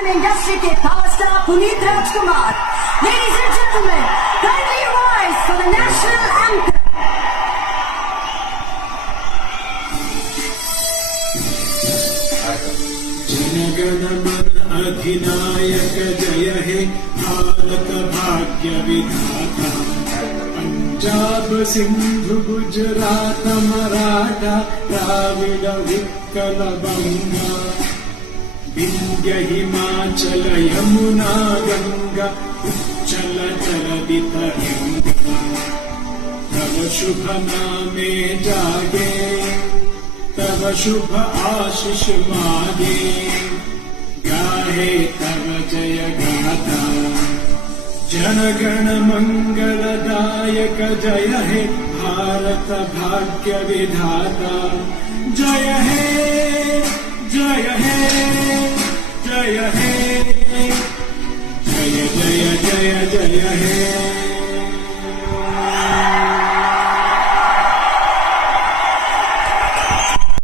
Film industry K power star Puneet Rajkumar. Ladies and gentlemen, kindly rise for the national anthem. जनगण मन अधिनायक जय हे भारत भाग्य विधाता. पंजाब सिंधु गुजरात मराठा द्राविड उत्कल बंगा. विंध्य हिमाचल यमुना गंगा उच्चल जलधि तरंगा. तव शुभ नामे जागे तव शुभ आशीष मागे. गाहे तव जय गाथा जनगण मंगलदायक जय हे भारत भाग्य विधाता. जय हे जय हे जय हे जय जय जय जय हे.